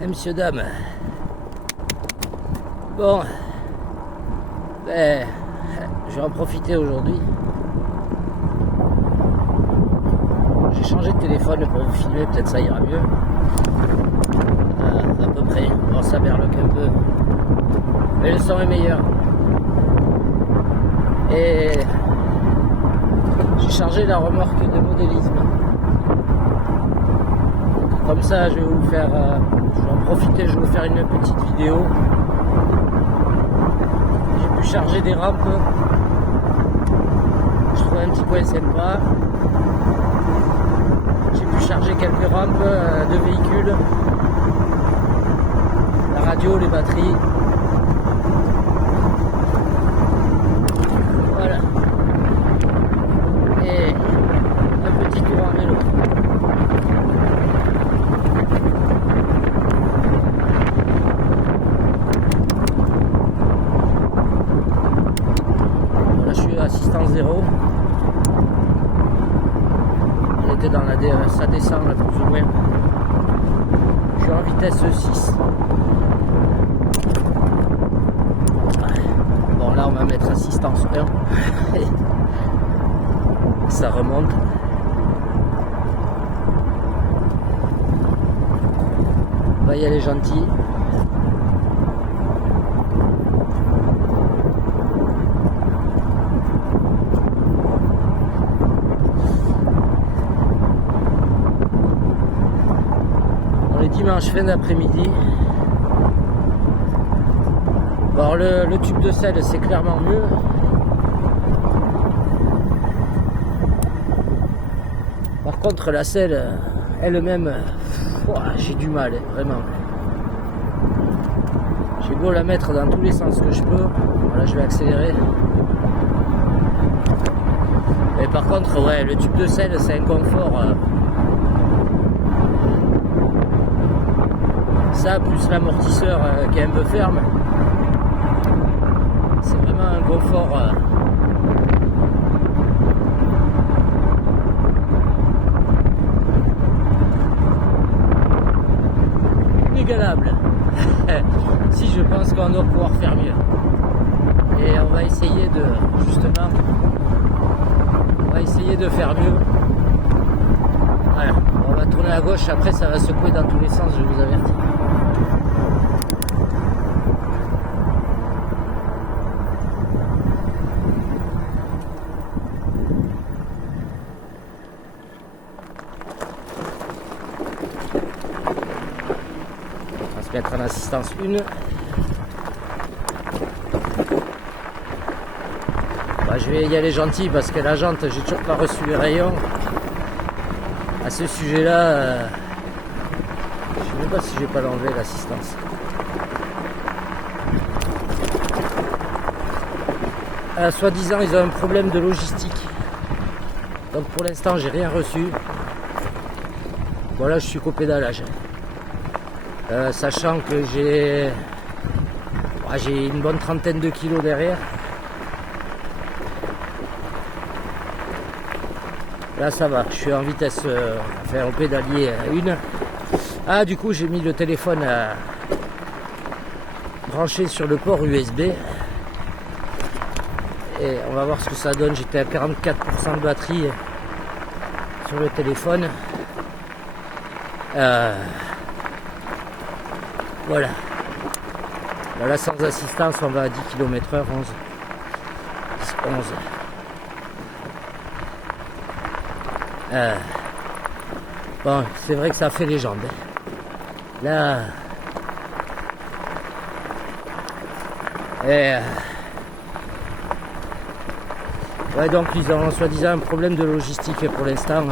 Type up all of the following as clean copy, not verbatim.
Messieurs, dames. Bon, je vais en profiter aujourd'hui. J'ai changé de téléphone pour vous filmer, peut-être ça ira mieux. À peu près. Bon, ça berloque un peu. Mais le son est meilleur. Et j'ai chargé la remorque de modélisme. Comme ça, je vais vous faire, je vais en profiter, je vais vous faire une petite vidéo. J'ai pu charger des rampes. Je trouve un petit coin sympa. J'ai pu charger quelques rampes de véhicules. La radio, les batteries. Voilà. Et un petit tour en vélo. Voilà, je suis à assistance 0. On était dans la DRS, ça descend là plus ou moins. Je suis en vitesse 6. Bon, là on va mettre assistance 1. Ça remonte. Bah, y aller gentil. On est dimanche fin d'après-midi. Bon, le tube de sel c'est clairement mieux. Par contre la selle elle-même, j'ai du mal, vraiment. J'ai beau la mettre dans tous les sens que je peux. Voilà, je vais accélérer. Mais par contre, ouais, le tube de sel c'est un confort. Ça, plus l'amortisseur qui est un peu ferme, c'est vraiment un confort. Inégalable. Si, je pense qu'on doit pouvoir faire mieux. Et on va essayer de, justement, faire mieux. Voilà. On va tourner à gauche, après ça va secouer dans tous les sens, je vous avertis. On va se mettre en assistance 1. Je vais y aller gentil parce que la jante, j'ai toujours pas reçu les rayons. À ce sujet-là, je sais même pas si je vais pas l'enlever l'assistance. Soi-disant, ils ont un problème de logistique. Donc pour l'instant, j'ai rien reçu. Voilà, je suis qu'au pédalage. Sachant que j'ai une bonne trentaine de kilos derrière. Là ça va, je suis en vitesse, au pédalier 1. Ah, du coup j'ai mis le téléphone branché sur le port USB. Et on va voir ce que ça donne. J'étais à 44% de batterie sur le téléphone. Voilà. Là sans assistance on va à 10 km/h, 11. Bon, c'est vrai que ça fait les jambes. Là, ouais, donc ils ont soi-disant un problème de logistique pour l'instant.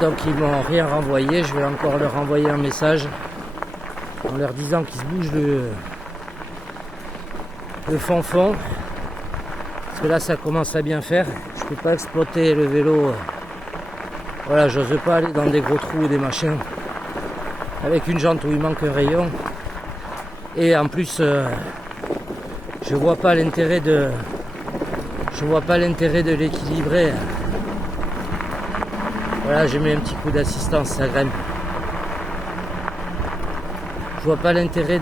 Donc ils m'ont rien renvoyé. Je vais encore leur envoyer un message en leur disant qu'ils se bougent le fond. Parce que là, ça commence à bien faire. Je peux pas exploiter le vélo. Voilà, j'ose pas aller dans des gros trous ou des machins avec une jante où il manque un rayon. Et en plus, je vois pas l'intérêt de l'équilibrer. Voilà, j'ai mis un petit coup d'assistance, ça grimpe. je vois pas l'intérêt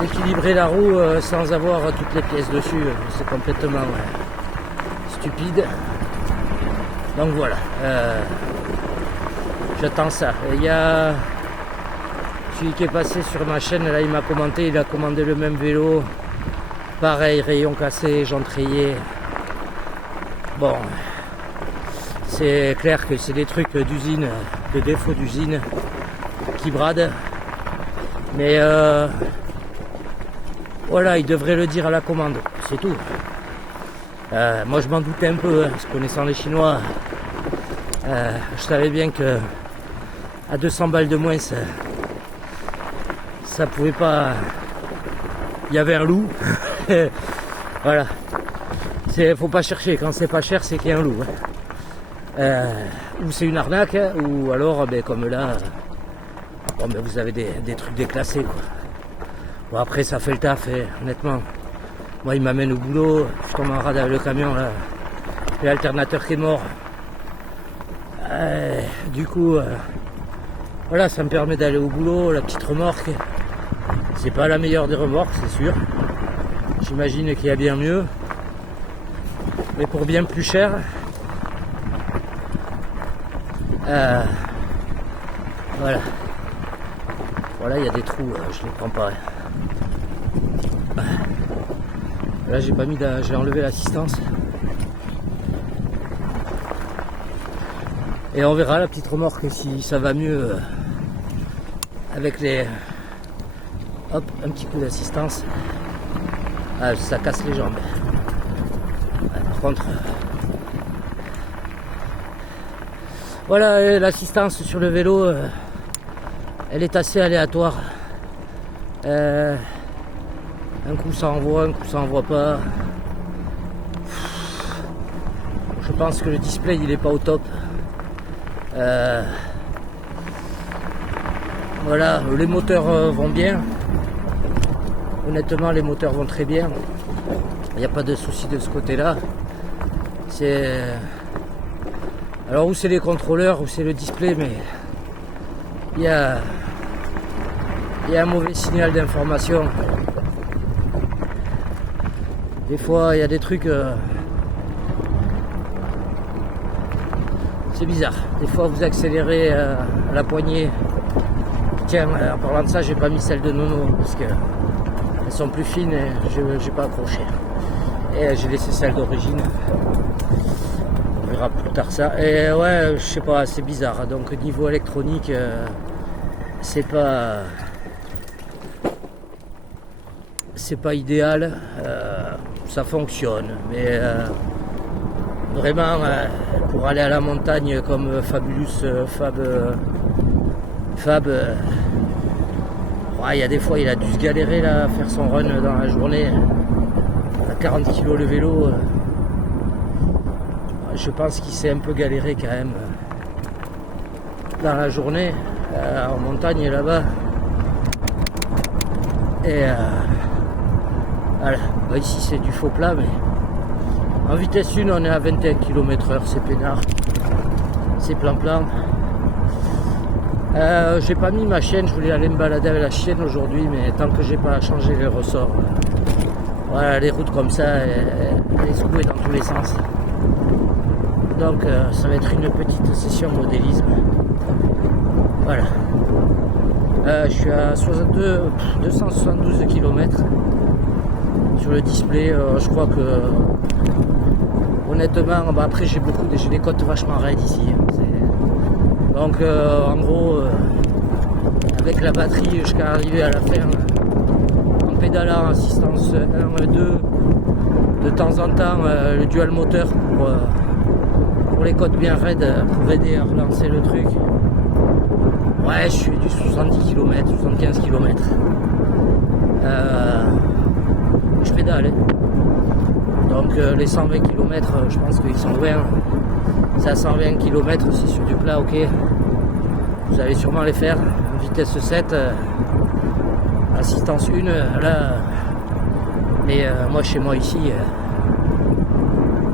d'équilibrer la roue sans avoir toutes les pièces dessus. C'est complètement stupide. Donc voilà, j'attends ça. Il y a celui qui est passé sur ma chaîne, là il m'a commenté, il a commandé le même vélo. Pareil, rayon cassé, jantes rayées. Bon, c'est clair que c'est des trucs d'usine, de défauts d'usine qui bradent. Mais voilà, il devrait le dire à la commande, c'est tout. Moi je m'en doutais un peu, hein, connaissant les Chinois. Je savais bien que à 200 balles de moins, ça pouvait pas. Il y avait un loup. Voilà. Faut pas chercher. Quand c'est pas cher, c'est qu'il y a un loup. Ou c'est une arnaque, hein, ou alors, comme là, vous avez des trucs déclassés, quoi. Bon, après, ça fait le taf, honnêtement. Moi, il m'amène au boulot. Je tombe en rade avec le camion, là. L'alternateur qui est mort. Du coup, voilà, ça me permet d'aller au boulot. La petite remorque, c'est pas la meilleure des remorques, c'est sûr. J'imagine qu'il y a bien mieux. Mais pour bien plus cher. Voilà. Voilà, il y a des trous, je les prends pas. Là, j'ai enlevé l'assistance. Et on verra la petite remorque si ça va mieux avec les. Hop, un petit coup d'assistance. Ah, ça casse les jambes. Par contre. Voilà, l'assistance sur le vélo, elle est assez aléatoire. Un coup ça envoie, un coup ça envoie pas. Je pense que le display il est pas au top. Voilà, les moteurs vont bien. Honnêtement, les moteurs vont très bien. Il n'y a pas de souci de ce côté-là. Alors où c'est les contrôleurs, où c'est le display, mais il y a un mauvais signal d'information. Des fois, il y a des trucs. C'est bizarre. Des fois, vous accélérez à la poignée. Tiens, en parlant de ça, j'ai pas mis celle de Nono parce que elles sont plus fines et j'ai pas accroché. Et j'ai laissé celle d'origine. On verra plus tard ça. Et ouais, je sais pas, c'est bizarre. Donc niveau électronique, c'est pas idéal. Ça fonctionne, mais vraiment pour aller à la montagne comme Fabulous Fab, il y a des fois il a dû se galérer là, à faire son run dans la journée à 40 kg le vélo. Je pense qu'il s'est un peu galéré quand même dans la journée en montagne là-bas. Et voilà, ici c'est du faux plat, mais en vitesse 1 on est à 21 km/h, c'est peinard, c'est plan-plan. J'ai pas mis ma chienne, je voulais aller me balader avec la chienne aujourd'hui, mais tant que j'ai pas changé les ressorts, voilà, les routes comme ça, elles secouent dans tous les sens. Donc ça va être une petite session modélisme. Voilà. Je suis à 272 km sur le display. Je crois que honnêtement, après j'ai des côtes vachement raides ici. Donc en gros, avec la batterie jusqu'à arriver à la ferme, en pédalant assistance 1 et 2, de temps en temps le dual moteur pour les côtes bien raides pour aider à relancer le truc. Ouais, je suis du 70 km, 75 km. Je pédale. Donc les 120 km, je pense qu'ils sont loin. C'est à 120 km, c'est sur du plat, ok. Vous allez sûrement les faire. Vitesse 7, assistance 1, là. Mais moi, chez moi ici,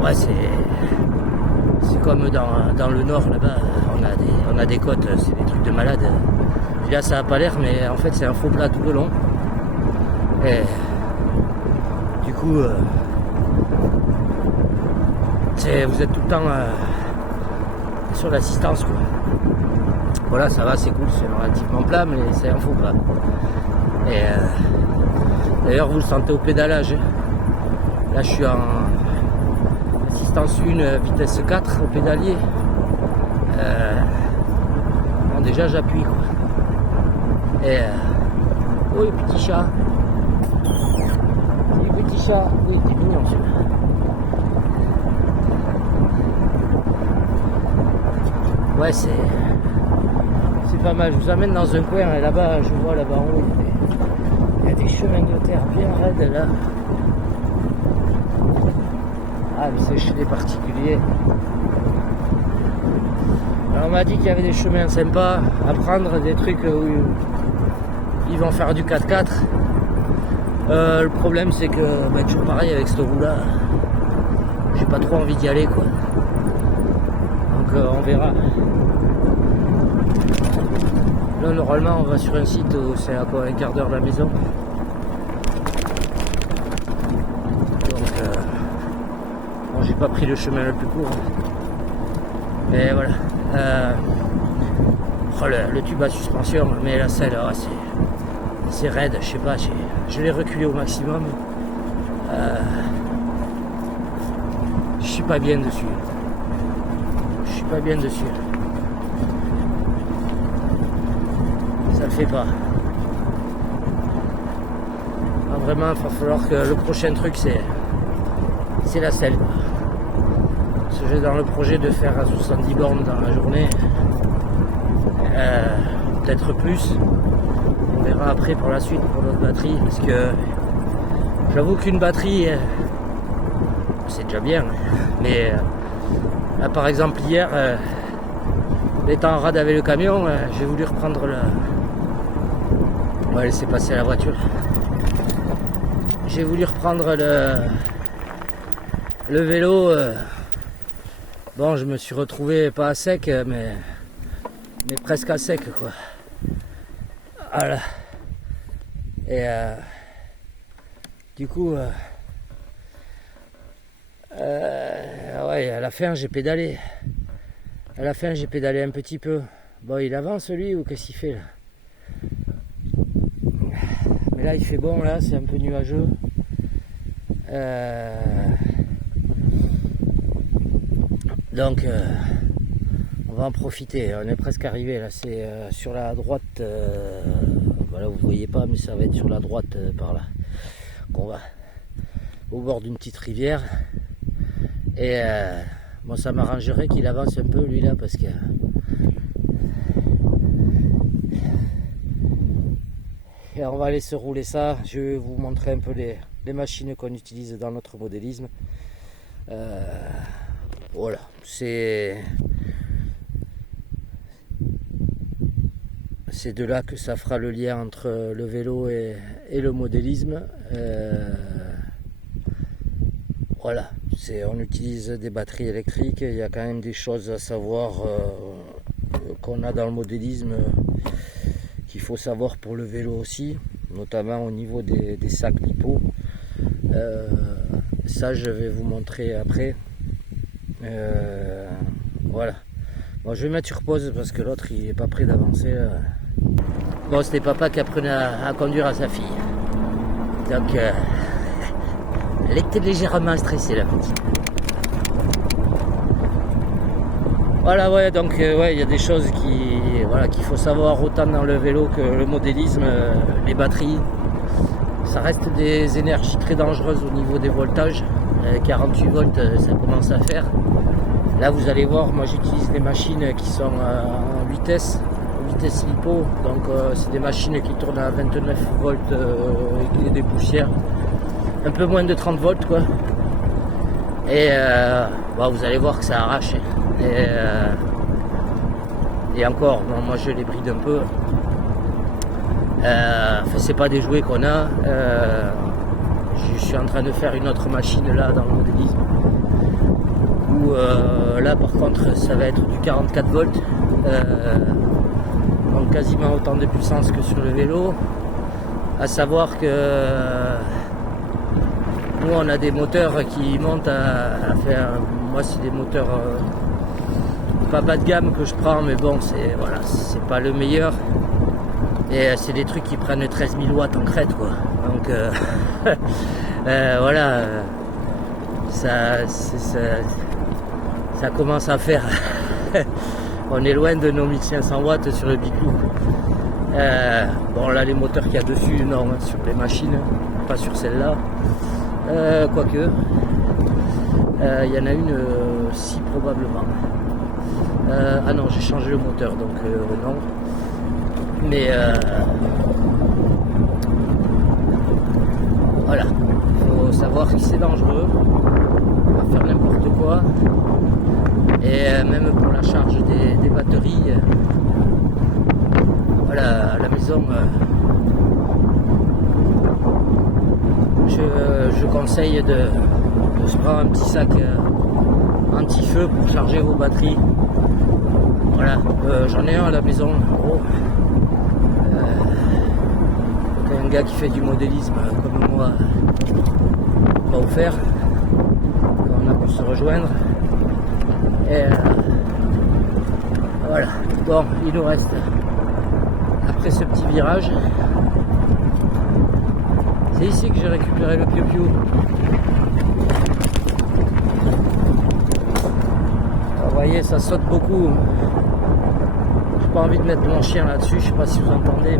ouais, c'est comme dans le nord là-bas, on a des côtes, c'est des trucs de malade. Là ça a pas l'air, mais en fait c'est un faux plat tout le long. Et du coup, vous êtes tout le temps sur l'assistance, quoi. Voilà, ça va, c'est cool, c'est relativement plat, mais c'est un faux plat. Et d'ailleurs, vous le sentez au pédalage. Là, je suis en assistance 1, vitesse 4 au pédalier. Bon, déjà, j'appuie, quoi. Et oui, petit chat. Salut, petit chat. Oui, t'es mignon, celui-là. Ouais, c'est pas mal. Je vous amène dans un coin et là-bas, je vois là-bas en haut, il y a des chemins de terre bien raides là. Ah, mais c'est chez les particuliers. Alors, on m'a dit qu'il y avait des chemins sympas à prendre, des trucs où ils vont faire du 4x4. Le problème, c'est que toujours pareil avec cette roue-là, j'ai pas trop envie d'y aller, quoi. Donc, on verra. Là, normalement, on va sur un site où c'est à quoi, un quart d'heure de la maison. Donc, bon, j'ai pas pris le chemin le plus court. Mais voilà. Oh, le tube à suspension, mais la selle, c'est raide, je sais pas, je l'ai reculé au maximum. Je suis pas bien dessus. Je suis pas bien dessus. Ça le fait pas. Alors vraiment, il va falloir que le prochain truc, c'est la selle. Parce que j'ai dans le projet de faire à 70 bornes dans la journée. Peut-être plus. On verra après pour la suite pour notre batterie. Parce que j'avoue qu'une batterie, c'est déjà bien. Mais là, par exemple, hier, étant en rade avec le camion, j'ai voulu reprendre le... On va laisser passer la voiture. J'ai voulu reprendre le vélo. Bon, je me suis retrouvé pas à sec, mais presque à sec, quoi. Voilà. Et du coup, ouais, à la fin, j'ai pédalé. À la fin, j'ai pédalé un petit peu. Bon, il avance, lui, ou qu'est-ce qu'il fait, là? Mais là, il fait bon, là, c'est un peu nuageux. Donc, on va en profiter. On est presque arrivé, là. C'est sur la droite. Voilà, vous voyez pas, mais ça va être sur la droite, par là. Qu'on va. Au bord d'une petite rivière. Et bon, ça m'arrangerait qu'il avance un peu, lui, là, parce que... Et on va aller se rouler ça. Je vais vous montrer un peu les machines qu'on utilise dans notre modélisme. Voilà, c'est de là que ça fera le lien entre le vélo et le modélisme. Voilà, on utilise des batteries électriques. Il y a quand même des choses à savoir qu'on a dans le modélisme, qu'il faut savoir pour le vélo aussi, notamment au niveau des sacs lipo. Ça, je vais vous montrer après. Voilà. Bon, je vais mettre sur pause parce que l'autre il est pas prêt d'avancer. Bon, c'était papa qui apprenait à conduire à sa fille. Donc, elle était légèrement stressée, la petite. Voilà, ouais, donc ouais, il y a des choses qu'il faut savoir autant dans le vélo que le modélisme, les batteries. Ça reste des énergies très dangereuses au niveau des voltages. 48 volts, ça commence à faire. Là, vous allez voir, moi j'utilise des machines qui sont en vitesse lipo. Donc, c'est des machines qui tournent à 29 volts et des poussières. Un peu moins de 30 volts, quoi. Et bon, vous allez voir que ça arrache. Et encore, bon, moi je les bride un peu. Enfin, c'est pas des jouets qu'on a. Je suis en train de faire une autre machine là dans le modélisme. où là par contre ça va être du 44 volts, donc quasiment autant de puissance que sur le vélo. À savoir que nous on a des moteurs qui montent à faire, moi c'est des moteurs pas bas de gamme que je prends, mais bon c'est voilà, c'est pas le meilleur, et c'est des trucs qui prennent 13 000 watts en crête quoi, donc voilà, ça commence à faire on est loin de nos 1500 watts sur le Biclou. Bon là les moteurs qu'il y a dessus, non, sur les machines, pas sur celle-là, quoique il y en a une si probablement. Ah non, j'ai changé le moteur, donc non, mais voilà, faut savoir que c'est dangereux, on va faire n'importe quoi, et même pour la charge des batteries, voilà, à la maison, je conseille de se prendre un petit sac anti-feu pour charger vos batteries. Voilà, j'en ai un à la maison, gros. Un gars qui fait du modélisme comme moi m'a offert quand on a pour se rejoindre. Et voilà, bon, il nous reste, après ce petit virage, c'est ici que j'ai récupéré le piou-piou. Vous voyez, ça saute beaucoup. J'ai pas envie de mettre mon chien là-dessus, je sais pas si vous entendez.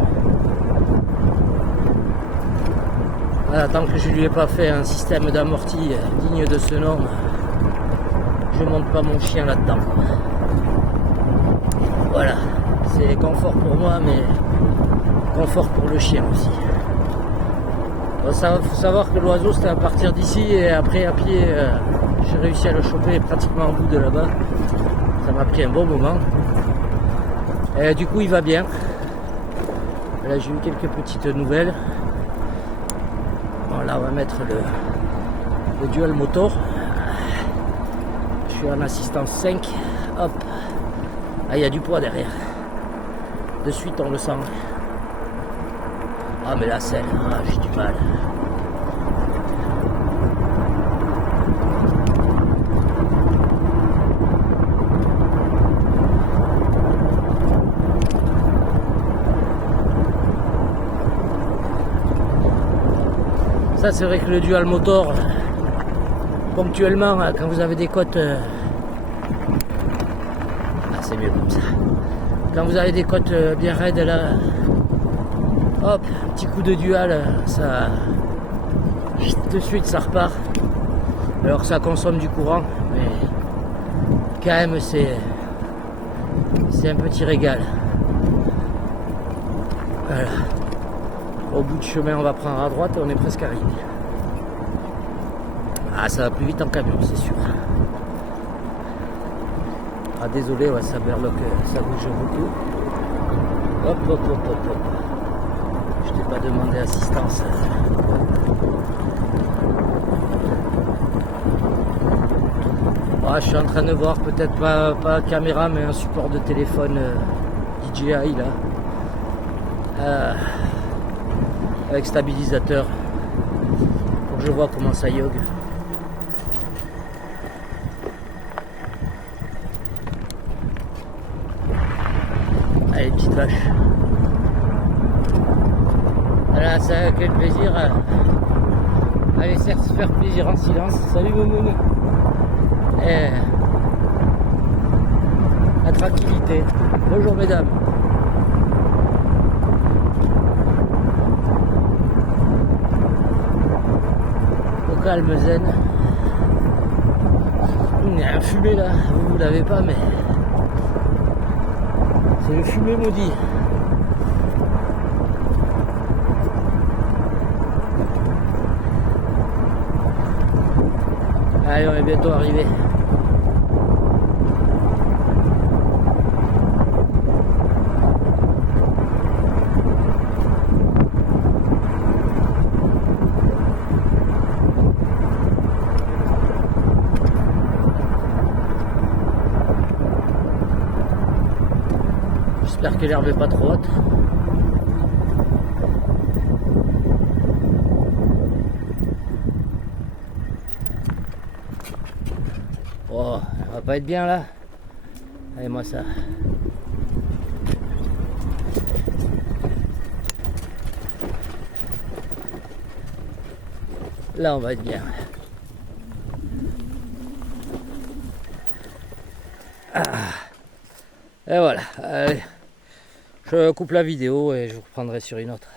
Voilà, tant que je lui ai pas fait un système d'amorti digne de ce nom, je monte pas mon chien là-dedans. Voilà, c'est confort pour moi, mais confort pour le chien aussi. Il faut savoir que l'oiseau c'était à partir d'ici, et après à pied j'ai réussi à le choper pratiquement au bout de là-bas. Ça m'a pris un bon moment. Et du coup il va bien. Là j'ai eu quelques petites nouvelles. Bon, là on va mettre le dual motor. Je suis en assistance 5. Hop. Ah, il y a du poids derrière. De suite on le sent. Ah mais la selle, ah, j'ai du mal. Ça c'est vrai que le dual motor, ponctuellement quand vous avez des côtes, c'est mieux comme ça. Quand vous avez des côtes bien raides là, hop, petit coup de dual, ça de suite ça repart. Alors ça consomme du courant, mais quand même c'est un petit régal. Voilà. Au bout du chemin on va prendre à droite et on est presque arrivé. Ah, ça va plus vite en camion, c'est sûr. Ah désolé, ouais, ça berloque, ça bouge beaucoup. Hop hop hop hop hop. Je t'ai pas demandé assistance. Ah, je suis en train de voir, peut-être pas caméra, mais un support de téléphone DJI là. Avec stabilisateur. Pour que je vois comment ça yogue. Allez, petite vache. Voilà, ça quel plaisir. Allez, certes, se faire plaisir en silence. Salut Momoun. Et la tranquillité. Bonjour mesdames. Au calme zen. Il y a un fumé là, vous l'avez pas, mais c'est le fumé maudit. Allez, on est bientôt arrivé. J'espère que l'herbe est pas trop haute. Oh, elle va pas être bien là. Allez, moi ça. Là, on va être bien. Ah. Et voilà. Allez. Je coupe la vidéo et je vous reprendrai sur une autre.